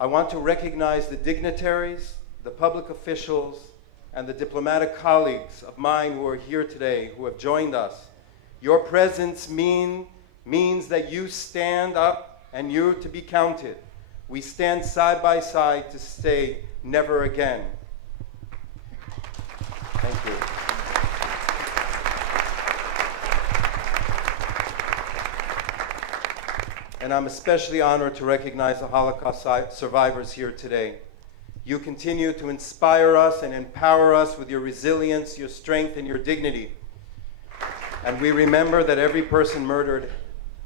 I want to recognize the dignitaries, the public officials, and the diplomatic colleagues of mine who are here today, who have joined us. Your presence means that you stand up and you're to be counted. We stand side by side to say never again. Thank you. And I'm especially honored to recognize the Holocaust survivors here today. You continue to inspire us and empower us with your resilience, your strength, and your dignity. And we remember that every person murdered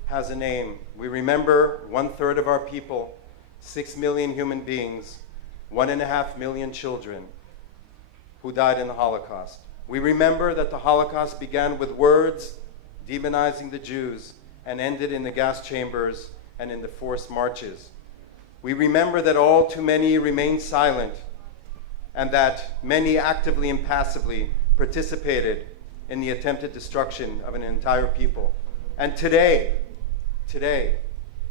has a name. We remember 1/3 of our people, 6 million human beings, 1.5 million children who died in the Holocaust. We remember that the Holocaust began with words demonizing the Jews and ended in the gas chambers and in the forced marches. We remember that all too many remained silent and that many actively and passively participated in the attempted destruction of an entire people. And today,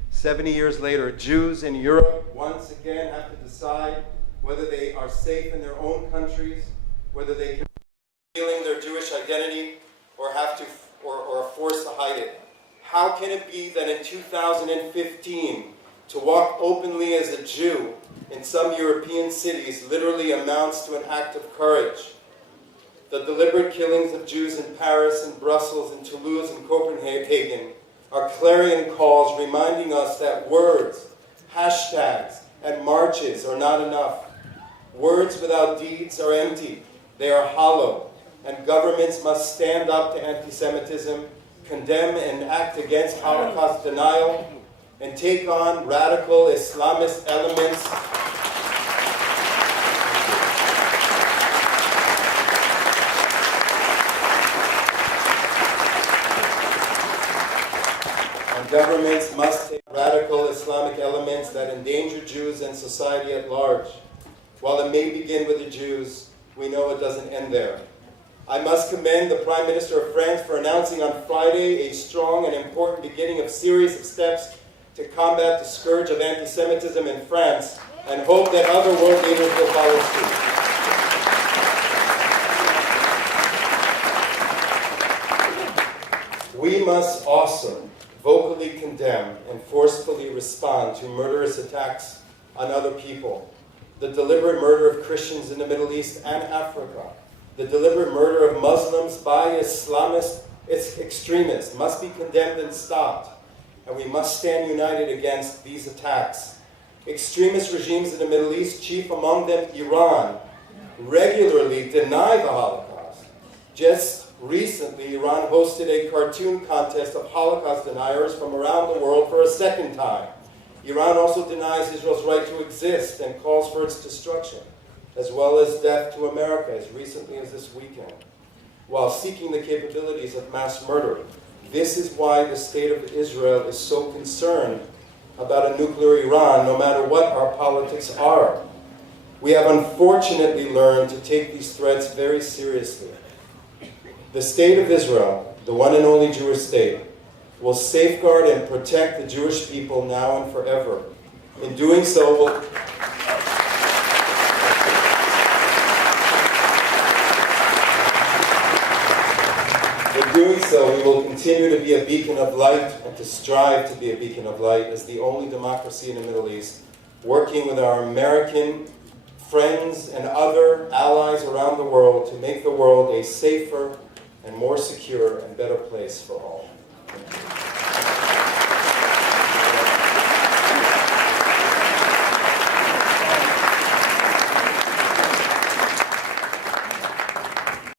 70 years later, Jews in Europe once again have to decide whether they are safe in their own countries, whether they can feeling their Jewish identity or are forced to hide it. How can it be that in 2015, to walk openly as a Jew in some European cities literally amounts to an act of courage? The deliberate killings of Jews in Paris and Brussels and Toulouse and Copenhagen are clarion calls reminding us that words, hashtags, and marches are not enough. Words without deeds are empty. They are hollow. And governments must stand up to anti-Semitism, condemn and act against Holocaust denial, and take on radical Islamist elements governments must take radical Islamic elements that endanger Jews and society at large. While it may begin with the Jews, we know it doesn't end there. I must commend the Prime Minister of France for announcing on Friday a strong and important beginning of series of steps to combat the scourge of anti-Semitism in France, and hope that other world leaders will follow suit. We must also vocally condemn and forcefully respond to murderous attacks on other people. The deliberate murder of Christians in the Middle East and Africa, the deliberate murder of Muslims by Islamist extremists must be condemned and stopped, and we must stand united against these attacks. Extremist regimes in the Middle East, chief among them Iran, regularly deny the Holocaust. Just recently, Iran hosted a cartoon contest of Holocaust deniers from around the world for a second time. Iran also denies Israel's right to exist and calls for its destruction, as well as death to America as recently as this weekend, while seeking the capabilities of mass murder. This is why the state of Israel is so concerned about a nuclear Iran, no matter what our politics are. We have unfortunately learned to take these threats very seriously. The state of Israel, the one and only Jewish state, will safeguard and protect the Jewish people now and forever. In doing so, we will continue to be a beacon of light and to strive to be a beacon of light as the only democracy in the Middle East, working with our American friends and other allies around the world to make the world a safer and more secure and better place for all.